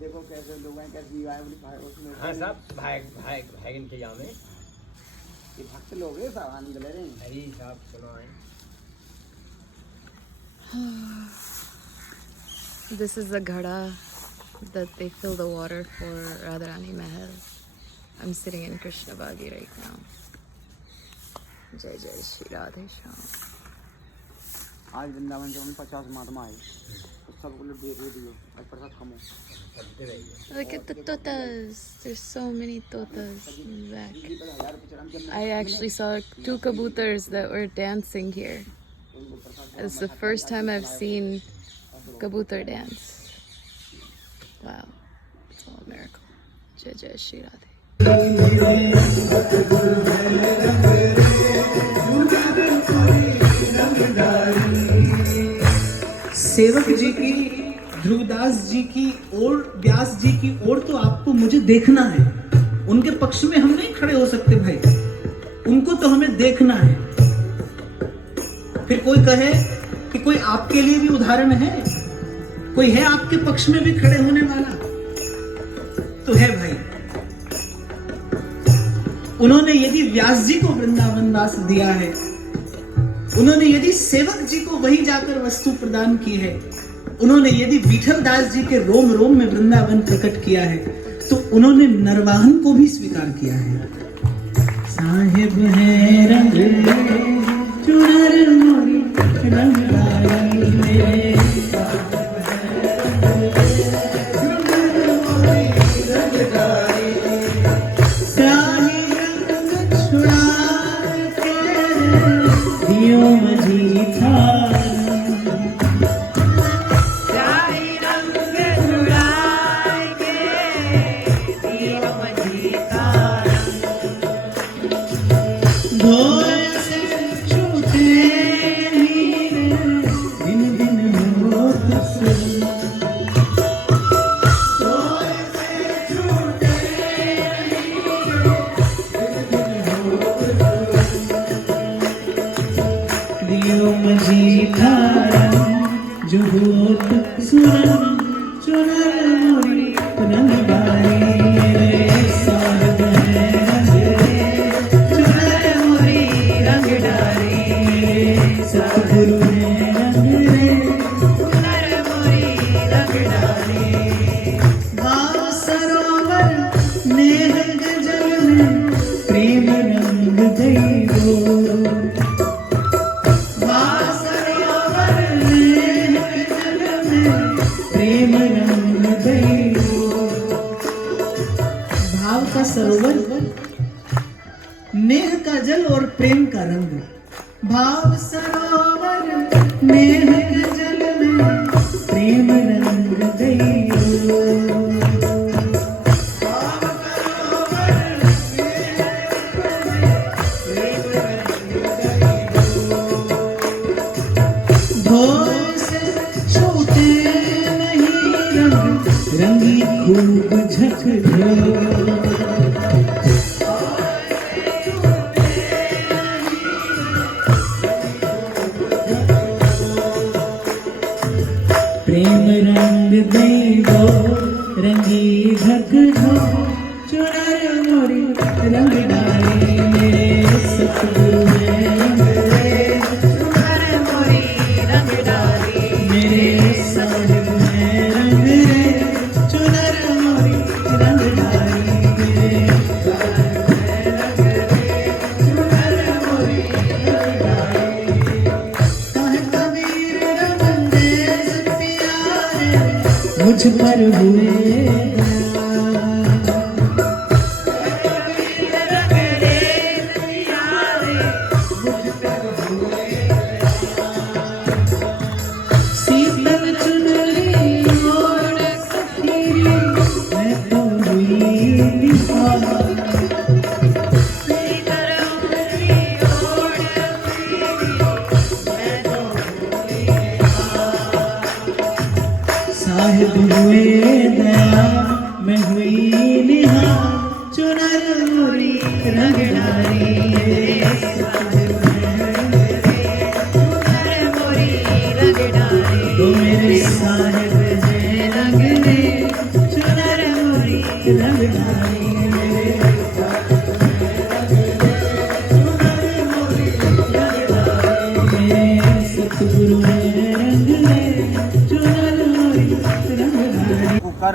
देखो कैसे लोग हैं, कैसी आए भाई उसमें। हाँ साहब, भाग इनके यहाँ में ये भक्त लोग हैं साहब, आनंद ले रहे हैं। अरे साहब सुनो आए। This is the ghada that they fill the water for Radharani Mahal. I'm sitting in Krishna Bhagi right now. Jai Jai Shri Radhe Shyam. आज वृंदावन से 50 महात्मा आए, तो सबको लोग दे दियो और प्रसाद खमो। Look at the totas. There's so many totas in the back. I actually saw 2 kabutars that were dancing here. It's the first time I've seen kabutar dance. Wow, it's all a miracle. Jai Jai Shri Radhe. सेवक जी की, ध्रुवदास जी की और व्यास जी की ओर तो आपको मुझे देखना है। उनके पक्ष में हम नहीं खड़े हो सकते भाई, उनको तो हमें देखना है। फिर कोई कहे कि कोई आपके लिए भी उदाहरण है, कोई है आपके पक्ष में भी खड़े होने वाला, तो है भाई। उन्होंने यदि व्यास जी को वृंदावन वास दिया है, उन्होंने यदि सेवक जी को वही जाकर वस्तु प्रदान की है, उन्होंने यदि विठल दास जी के रोम रोम में वृंदावन प्रकट किया है, तो उन्होंने नरवाहन को भी स्वीकार किया है। साहिब है रंग चुनर मोरी रंगदारी मेरे, नेह का जल और प्रेम का रंग। भाव सरोवर नेह के जल में प्रेम रंग गइयो। धोए से छूटे नहीं रंग, रंगी खूब झकझो। प्रेम रंग देवो रंगी झकझो, चुनर मोरी रंग डाली मेरे सतगुरु रंग रे। चुनर मोरी रंग डाली मेरे साहिब में रंग रे। चुनर मोरी रंग डाली मेरे साहिब में रंग रे। चुनर मोरी रंग डाली। कह कबीर रंग मुझ पर हुए शीतल चुनरी ओढ़ सखी, मैं तो हुई निहार। साहिब हुए दया मैं हुई निहार, चुनर मोरी रंग डाली मेरे साहिब में रंग रे। चुनर मोरी रंग डाली तो मेरे साहिब में रंग रे।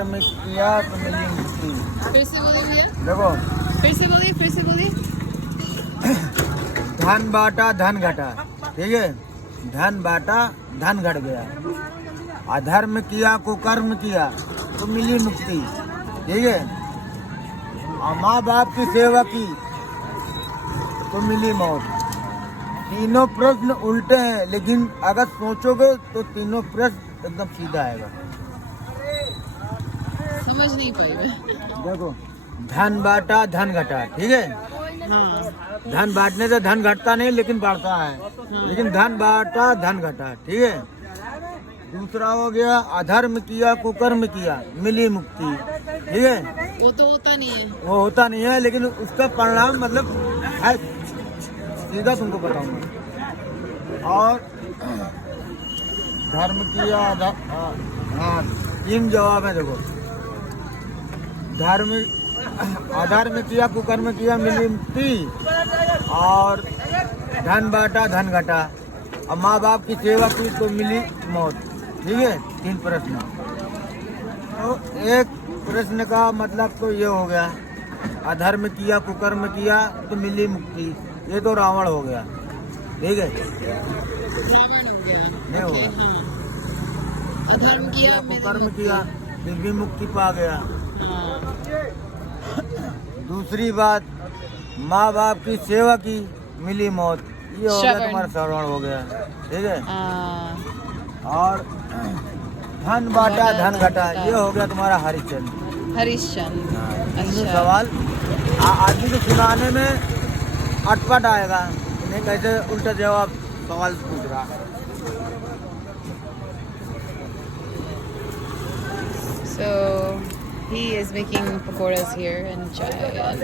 अधर्म किया तो मिली मुक्ति। फिर से बोलिए भैया, देखो, फिर से बोलिए, फिर से बोलिए। धन बांटा धन घटा, ठीक है, धन बांटा धन घट गया। अधर्म किया कुकर्म किया तो मिली मुक्ति, ठीक है। और माँ बाप की सेवा की तो मिली मौत। तीनों प्रश्न उल्टे हैं, लेकिन अगर सोचोगे तो तीनों प्रश्न एकदम सीधा आएगा। समझ नहीं पाई मैं। देखो, धन बांटा धन घटा, ठीक है। हाँ, धन बांटने से धन घटता नहीं, लेकिन बढ़ता है। लेकिन धन बांटा धन घटा, ठीक है। दूसरा हो गया अधर्म किया कुकर्म किया मिली मुक्ति, ठीक है। वो तो होता नहीं है। वो होता नहीं है, लेकिन उसका परिणाम मतलब है, सीधा तुमको बताऊंगा। और धर्म किया हाँ, 3 जवाब है। देखो, धर्म अधर्म किया कुकर्म किया मिली मुक्ति, और धन बांटा धन घटा, और माँ बाप की सेवा की तो मिली मौत, ठीक है। 3 प्रश्न। तो एक प्रश्न का मतलब तो ये हो गया, अधर्म किया कुकर्म किया तो मिली मुक्ति, ये तो रावण हो गया, ठीक है। रावण हो गया, नहीं होगा। हाँ। अधर्म किया कुकर्म किया फिर भी मुक्ति पा गया। हाँ। दूसरी बात, माँ बाप की सेवा की मिली मौत, ये हो गया तुम्हारा श्रवण हो गया, ठीक है। और धन बांटा धन घटा, ये हो गया तुम्हारा हरिश्चंद्र। हरिश्चंद्र, अच्छा। अच्छा। सवाल आदमी को सुनाने में अटपट आएगा, नहीं कैसे उल्टा जवाब सवाल पूछ रहा है। So he is making pakoras here and chai, and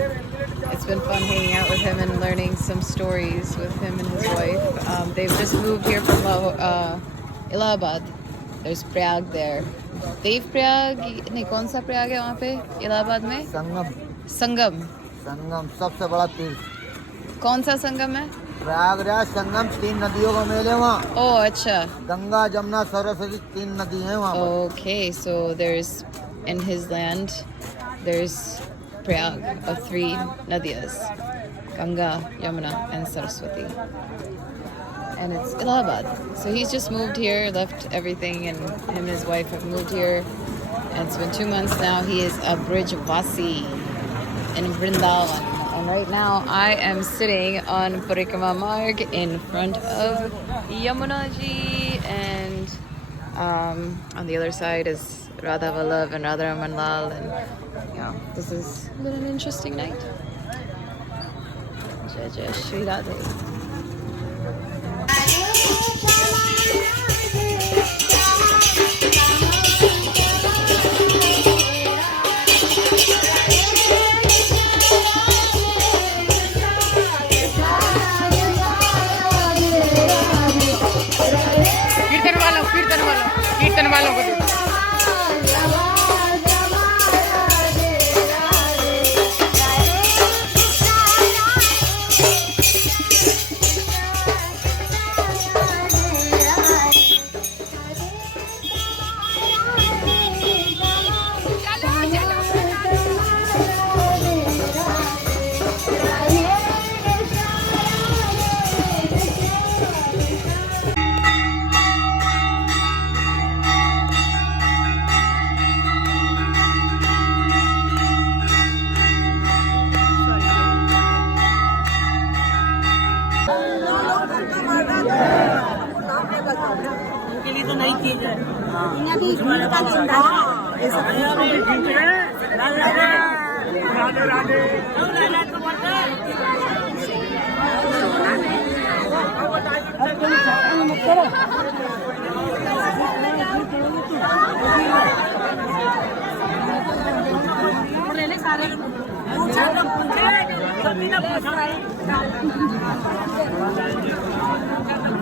it's been fun hanging out with him and learning some stories with him and his wife. They've just moved here from Allahabad. There's Prayag there. Dev Prayag, नहीं कौन सा प्रयाग है वहाँ पे इलाहाबाद में? संगम। संगम। संगम सबसे बड़ा तीर्थ। कौन सा संगम है? प्रयागराज संगम, 3 नदियों का मेल है वहाँ। ओह अच्छा। गंगा जमुना सरस्वती 3 नदी हैं वहाँ पर। Okay, so there's in his land there's Prayag of 3 nadiyas, Ganga, Yamuna and Saraswati. And it's Allahabad. So he's just moved here, left everything, and him and his wife have moved here. And it's been 2 months now. He is a Brijvasi in Vrindavan. And right now I am sitting on Parikrama Marg in front of Yamuna Ji, and on the other side is Radha Vallabh and Radha Raman Lal, and yeah, this has been an interesting night. Jai Jai Shri Radhe. कीर्तन वालों को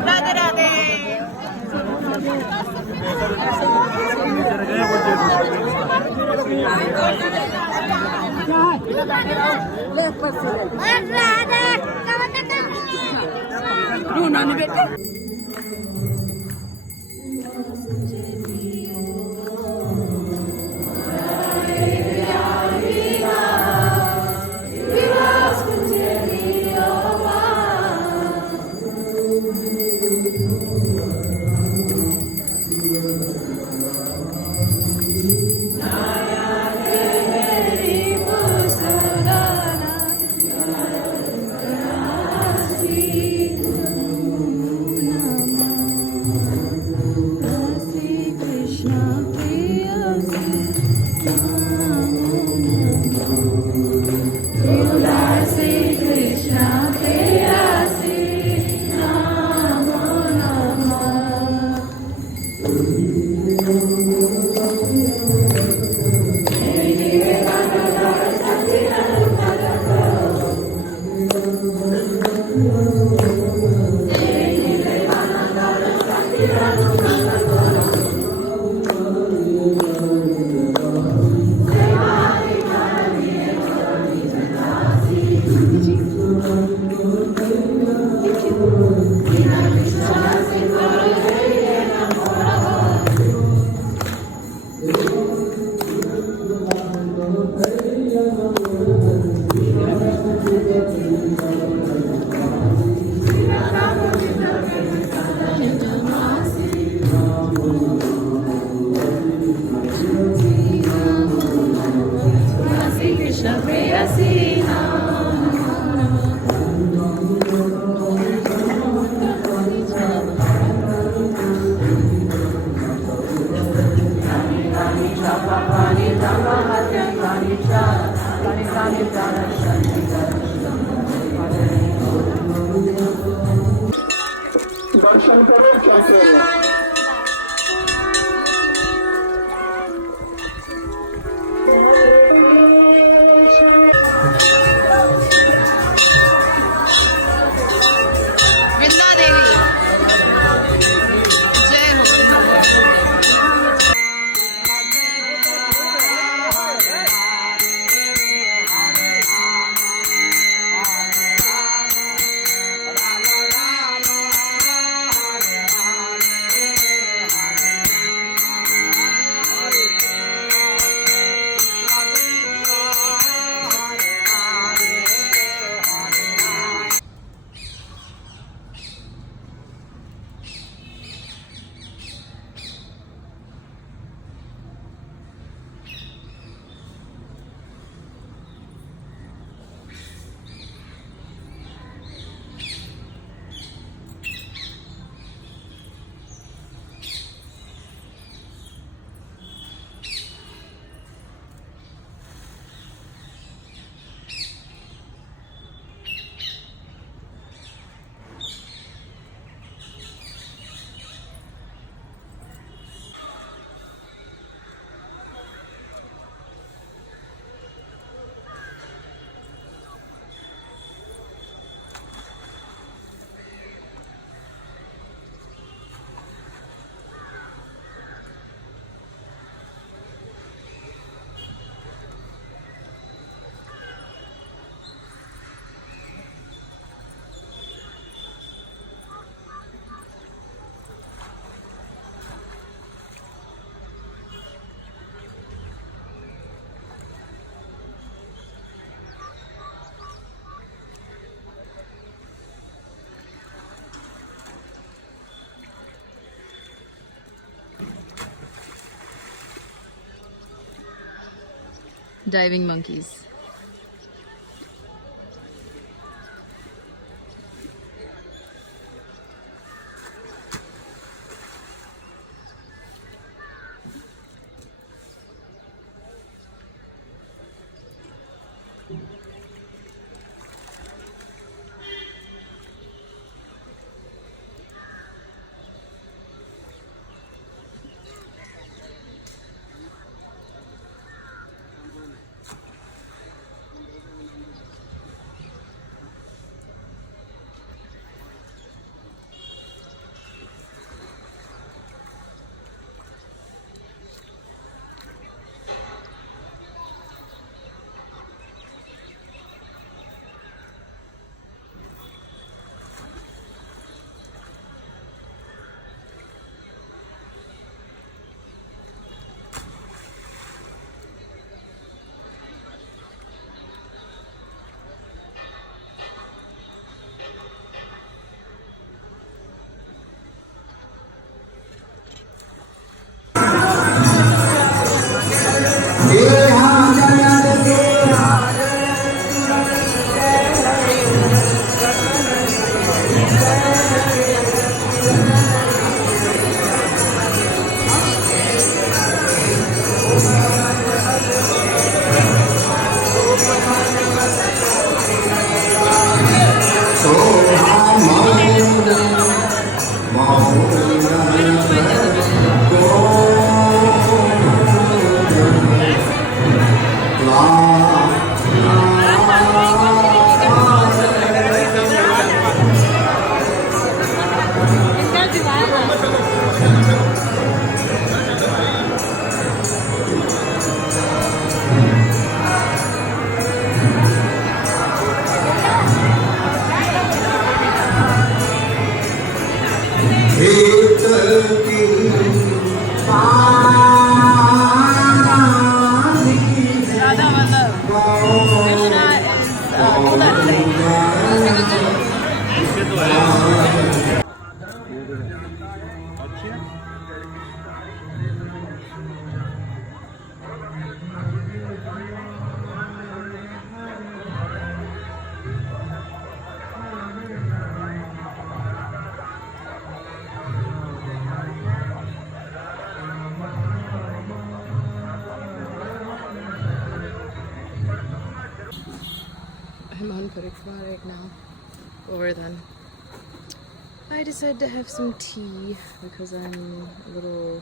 राधे राधे। वृंदा देवी जय हो। Diving monkeys. I'm on Parikramana right now. Govardhan. I decided to have some tea because I'm a little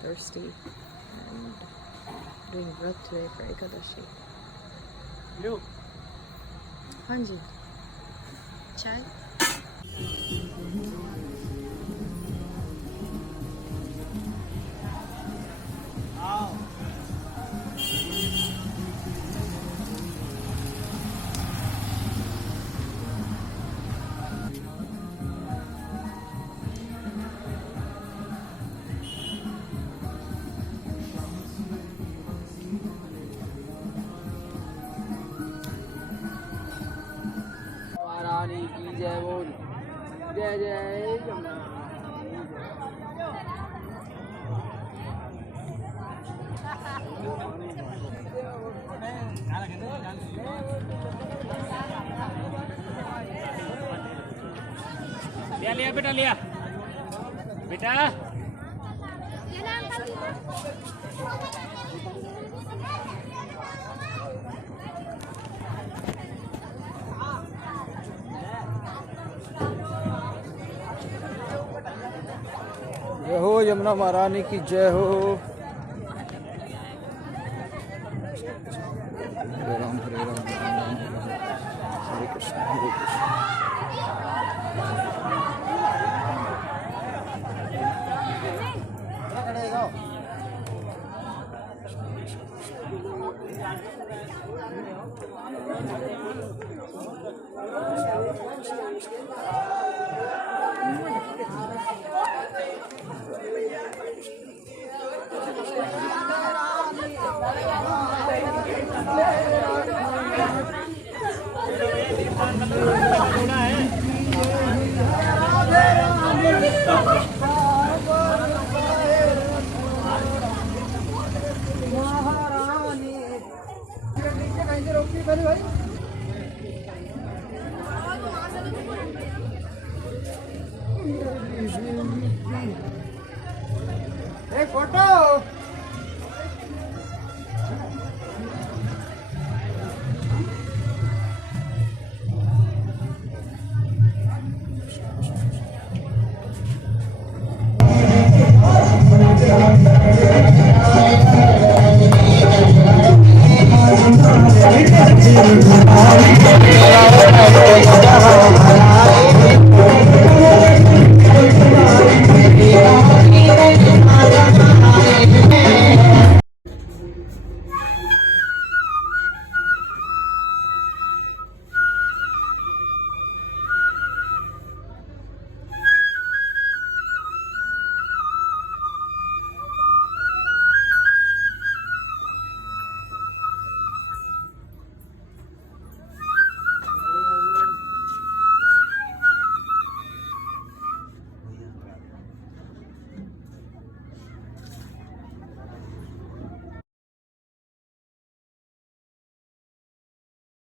thirsty and doing vrat today for Ekadashi. Hanji. Chai? महारानी की जय बोल जय जय जमुना लिया लिया बेटा लिया बेटा जय हो यमुना महारानी की जय हो। हरे राम हरे राम राम राम हरे कृष्ण हरे कृष्ण। रोकनी पहले भाई